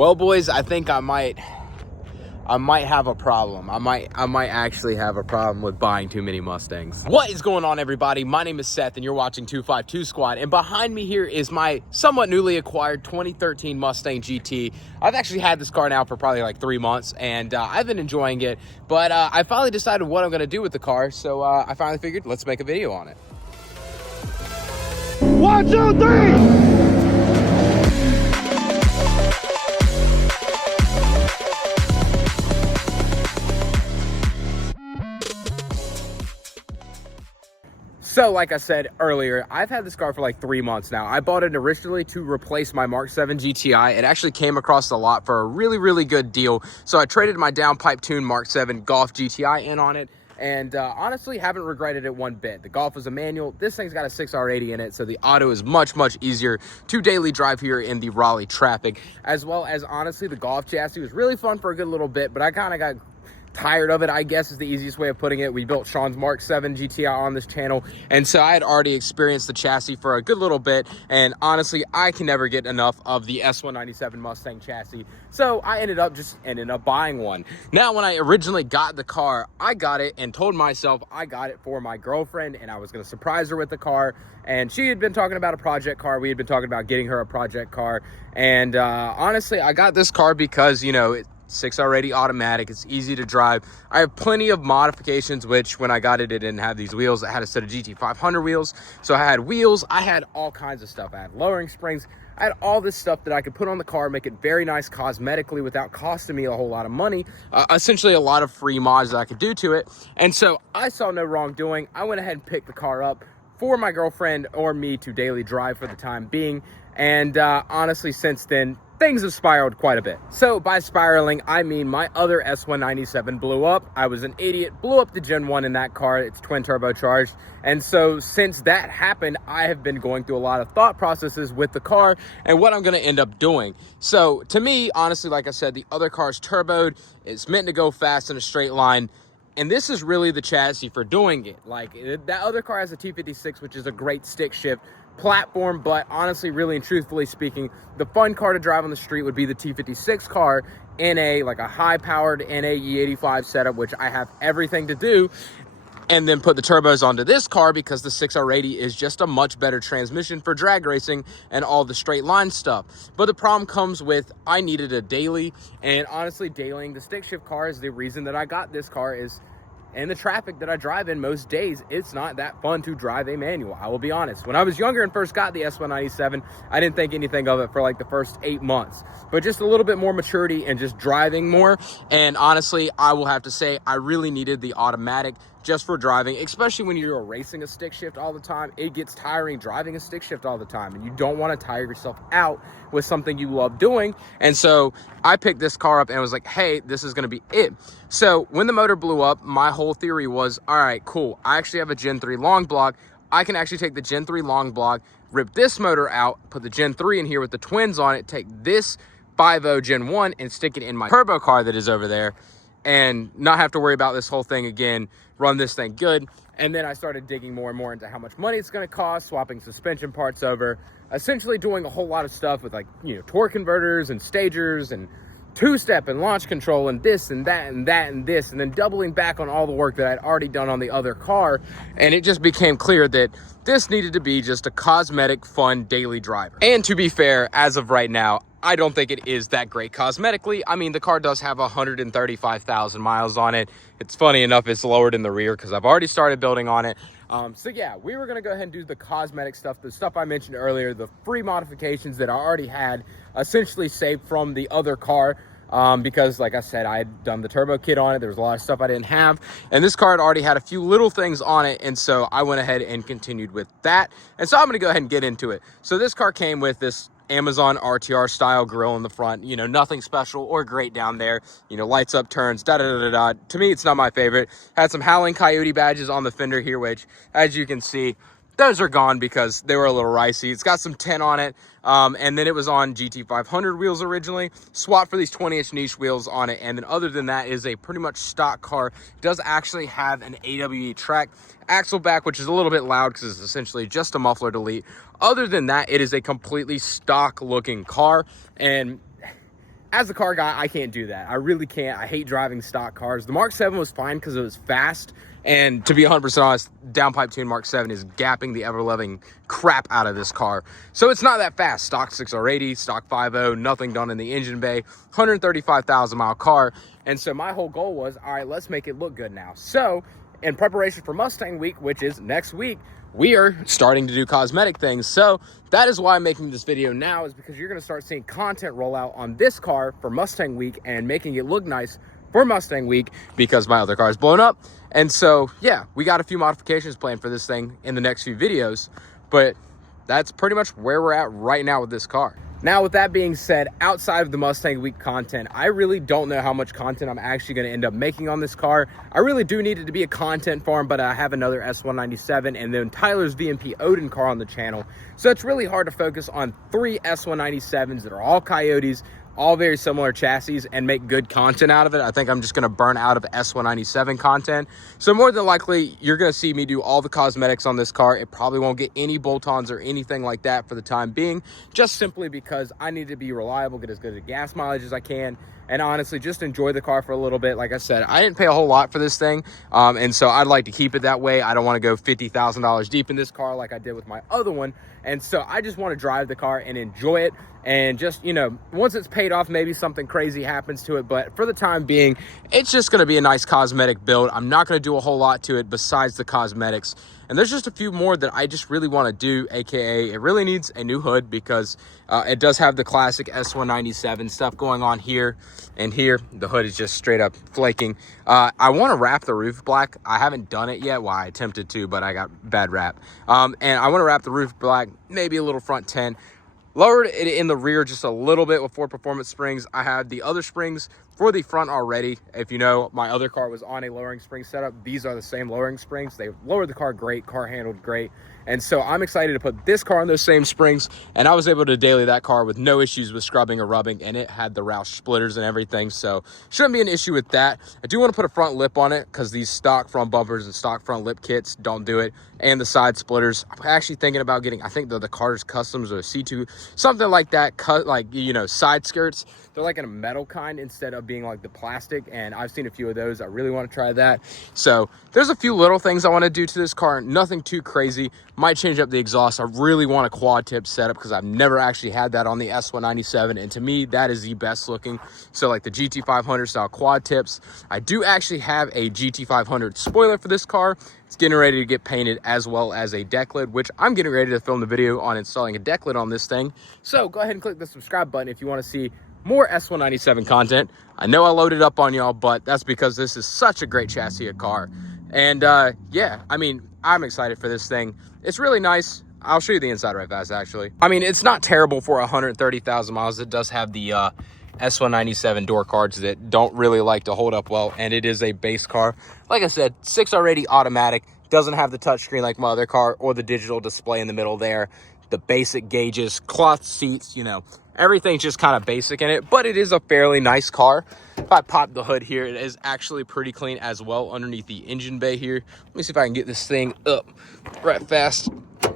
Well, boys, I think I might have a problem. I might actually have a problem with buying too many Mustangs. What is going on, everybody? My name is Seth, and you're watching 252 Squad. And behind me here is my somewhat newly acquired 2013 Mustang GT. I've actually had this car now for probably like 3 months, and I've been enjoying it. But I finally decided what I'm going to do with the car, so I finally figured let's make a video on it. 1, 2, 3! So, like I said earlier, I've had this car for like 3 months now. I bought it originally to replace my Mark 7 GTI. It actually came across the lot for a really good deal. So I traded my downpipe tuned Mark 7 Golf GTI in on it. And honestly, haven't regretted it one bit. The Golf was a manual. This thing's got a 6R80 in it, so the auto is much easier to daily drive here in the Raleigh traffic. As well as, honestly, the Golf chassis was really fun for a good little bit, but I kind of got tired of it, I guess is the easiest way of putting it. We built Sean's Mark 7 GTI on this channel, and so I had already experienced the chassis for a good little bit, and honestly, I can never get enough of the S197 Mustang chassis, so I ended up buying one. Now, when I originally got the car, I got it and told myself I got it for my girlfriend, and I was going to surprise her with the car, and she had been talking about a project car. We had been talking about getting her a project car, and honestly, I got this car because, you know, 6R80 automatic. It's easy to drive. I have plenty of modifications, which when I got it, it didn't have these wheels. I had a set of GT500 wheels. So I had wheels. I had all kinds of stuff. I had lowering springs. I had all this stuff that I could put on the car, make it very nice cosmetically without costing me a whole lot of money. Essentially a lot of free mods that I could do to it. And so I saw no wrongdoing. I went ahead and picked the car up for my girlfriend or me to daily drive for the time being. And honestly, since then, things have spiraled quite a bit. So by spiraling, I mean my other S197 blew up. I was an idiot, blew up the Gen 1 in that car. It's twin turbocharged. And so since that happened, I have been going through a lot of thought processes with the car and what I'm going to end up doing. So to me, honestly, like I said, the other car is turboed. It's meant to go fast in a straight line. And this is really the chassis for doing it. Like, that other car has a T56, which is a great stick shift platform, but honestly, really and truthfully speaking, the fun car to drive on the street would be the T56 car in a high-powered NA E85 setup, which I have everything to do, and then put the turbos onto this car because the 6R80 is just a much better transmission for drag racing and all the straight line stuff. But the problem comes with I needed a daily, and honestly, dailying the stick shift car is the reason that I got this car. Is in the traffic that I drive in most days, it's not that fun to drive a manual. I will be honest. When I was younger and first got the S197, I didn't think anything of it for like the first 8 months. But just a little bit more maturity and just driving more. And honestly, I will have to say, I really needed the automatic just for driving, especially when you're racing a stick shift all the time. It gets tiring driving a stick shift all the time, and you don't want to tire yourself out with something you love doing. And so I picked this car up and was like, hey, this is going to be it. So when the motor blew up, my whole theory was, all right, cool. I actually have a Gen 3 long block. I can actually take the Gen 3 long block, rip this motor out, put the Gen 3 in here with the twins on it, take this 5.0 Gen 1 and stick it in my turbo car that is over there, and not have to worry about this whole thing again, run this thing good. And then I started digging more and more into how much money it's going to cost, swapping suspension parts over, essentially doing a whole lot of stuff with, like, you know, torque converters and stagers and two-step and launch control and this and that and that and this, and then doubling back on all the work that I'd already done on the other car. And it just became clear that this needed to be just a cosmetic, fun daily driver. And to be fair, as of right now, I don't think it is that great cosmetically. I mean, the car does have 135,000 miles on it. It's funny enough, it's lowered in the rear because I've already started building on it. So yeah, we were gonna go ahead and do the cosmetic stuff, the stuff I mentioned earlier, the free modifications that I already had essentially saved from the other car. Because like I said, I had done the turbo kit on it. There was a lot of stuff I didn't have, and this car had already had a few little things on it, and so I went ahead and continued with that. And so I'm going to go ahead and get into it. So this car came with this Amazon RTR style grille in the front, you know, nothing special or great down there, you know, lights up, turns, da-da-da-da-da. To me, it's not my favorite. Had some Howling Coyote badges on the fender here, which, as you can see, those are gone because they were a little ricey. It's got some tint on it, and then it was on GT500 wheels originally, swapped for these 20-inch niche wheels on it, and then other than that is a pretty much stock car. It does actually have an AWE track axle back, which is a little bit loud because it's essentially just a muffler delete. Other than that, it is a completely stock looking car, and as a car guy, I can't do that. I really can't. I hate driving stock cars. The Mark 7 was fine because it was fast. And to be 100% honest, downpipe tuned Mark 7 is gapping the ever-loving crap out of this car. So it's not that fast. Stock 6R80, stock 5.0, nothing done in the engine bay, 135,000 mile car. And so my whole goal was, all right, let's make it look good now. So in preparation for Mustang Week, which is next week, we are starting to do cosmetic things. So that is why I'm making this video now, is because you're going to start seeing content roll out on this car for Mustang Week and making it look nice for Mustang Week, because my other car is blown up. And so, yeah, we got a few modifications planned for this thing in the next few videos, but that's pretty much where we're at right now with this car. Now, with that being said, outside of the Mustang Week content, I really don't know how much content I'm actually going to end up making on this car. I really do need it to be a content farm, but I have another S197 and then Tyler's VMP Odin car on the channel. So it's really hard to focus on 3 S197s that are all Coyotes, all very similar chassis, and make good content out of it. I think I'm just going to burn out of S197 content. So more than likely, you're going to see me do all the cosmetics on this car. It probably won't get any bolt-ons or anything like that for the time being, just simply because I need to be reliable, get as good a gas mileage as I can, and honestly just enjoy the car for a little bit. Like I said, I didn't pay a whole lot for this thing, and so I'd like to keep it that way. I don't want to go $50,000 deep in this car like I did with my other one, and so I just want to drive the car and enjoy it. And just, you know, once it's paid off, maybe something crazy happens to it. But for the time being, it's just going to be a nice cosmetic build. I'm not going to do a whole lot to it besides the cosmetics. And there's just a few more that I just really want to do, aka it really needs a new hood, because it does have the classic S197 stuff going on here and here. The hood is just straight up flaking. I want to wrap the roof black. I haven't done it yet. Well, I attempted to, but I got bad wrap. And I want to wrap the roof black, maybe a little front tint. Lowered it in the rear just a little bit with Ford Performance springs. I had the other springs for the front already. If you know, my other car was on a lowering spring setup. These are the same lowering springs. They lowered the car great, car handled great. And so I'm excited to put this car on those same springs. And I was able to daily that car with no issues with scrubbing or rubbing, and it had the Roush splitters and everything. So shouldn't be an issue with that. I do want to put a front lip on it because these stock front bumpers and stock front lip kits don't do it. And the side splitters, I'm actually thinking about getting, I think the Carter's Customs or C2, something like that, cut like, you know, side skirts. They're like in a metal kind instead of being like the plastic, and I've seen a few of those. I really want to try that. So there's a few little things I want to do to this car, nothing too crazy. Might change up the exhaust. I really want a quad tip setup because I've never actually had that on the S197, and to me that is the best looking. So like the GT500 style quad tips. I do actually have a GT500 spoiler for this car. It's getting ready to get painted, as well as a deck lid, which I'm getting ready to film the video on installing a deck lid on this thing. So go ahead and click the subscribe button if you want to see more S197 content. I know I loaded up on y'all, but that's because this is such a great chassis of car. And yeah, I mean, I'm excited for this thing. It's really nice. I'll show you the inside right fast, actually. I mean, it's not terrible for 130,000 miles. It does have the S197 door cards that don't really like to hold up well, and it is a base car. Like I said, 6R80 automatic, doesn't have the touchscreen like my other car or the digital display in the middle there. The basic gauges, cloth seats, you know, everything's just kind of basic in it, but it is a fairly nice car. If I pop the hood here, it is actually pretty clean as well underneath the engine bay here. Let me see if I can get this thing up right fast.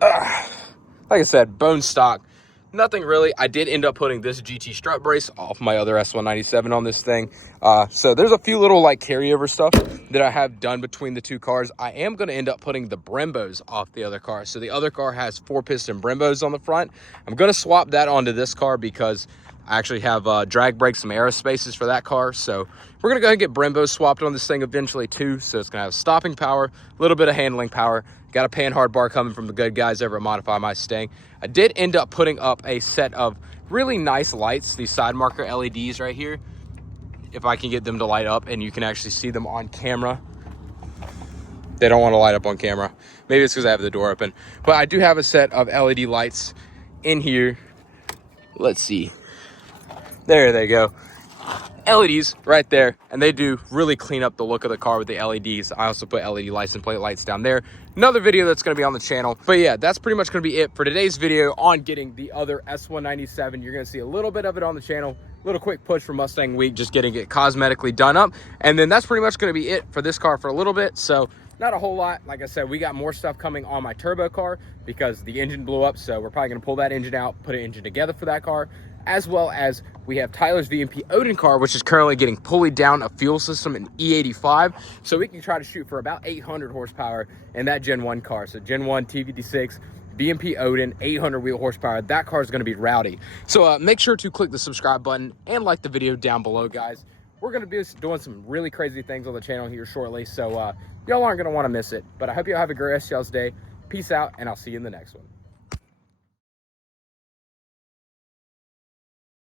Like I said, bone stock. Nothing really. I did end up putting this GT strut brace off my other S197 on this thing. So there's a few little like carryover stuff that I have done between the two cars. I am going to end up putting the Brembos off the other car. So the other car has 4-piston Brembos on the front. I'm going to swap that onto this car because I actually have drag brakes, some aerospaces for that car. So we're going to go ahead and get Brembos swapped on this thing eventually too. So it's going to have stopping power, a little bit of handling power. Got a pan-hard bar coming from the good guys over at Modify My Mustang. I did end up putting up a set of really nice lights, these side marker LEDs right here. If I can get them to light up and you can actually see them on camera. They don't want to light up on camera. Maybe it's because I have the door open. But I do have a set of LED lights in here. Let's see. There they go. LEDs right there, and they do really clean up the look of the car with the LEDs. I also put LED license plate lights down there. Another video that's going to be on the channel. But yeah, that's pretty much going to be it for today's video on getting the other S197. You're going to see a little bit of it on the channel. Little quick push for Mustang Week, just getting it cosmetically done up. And then that's pretty much going to be it for this car for a little bit. So not a whole lot. Like I said, we got more stuff coming on my turbo car because the engine blew up. So we're probably going to pull that engine out, put an engine together for that car. as well as we have Tyler's VMP Odin car, which is currently getting pulleyed down a fuel system in E85. So we can try to shoot for about 800 horsepower in that Gen 1 car. So Gen 1 TVD6, VMP Odin, 800 wheel horsepower. That car is going to be rowdy. So make sure to click the subscribe button and like the video down below, guys. We're going to be doing some really crazy things on the channel here shortly. So y'all aren't going to want to miss it. But I hope y'all have a great rest of y'all's day. Peace out, and I'll see you in the next one.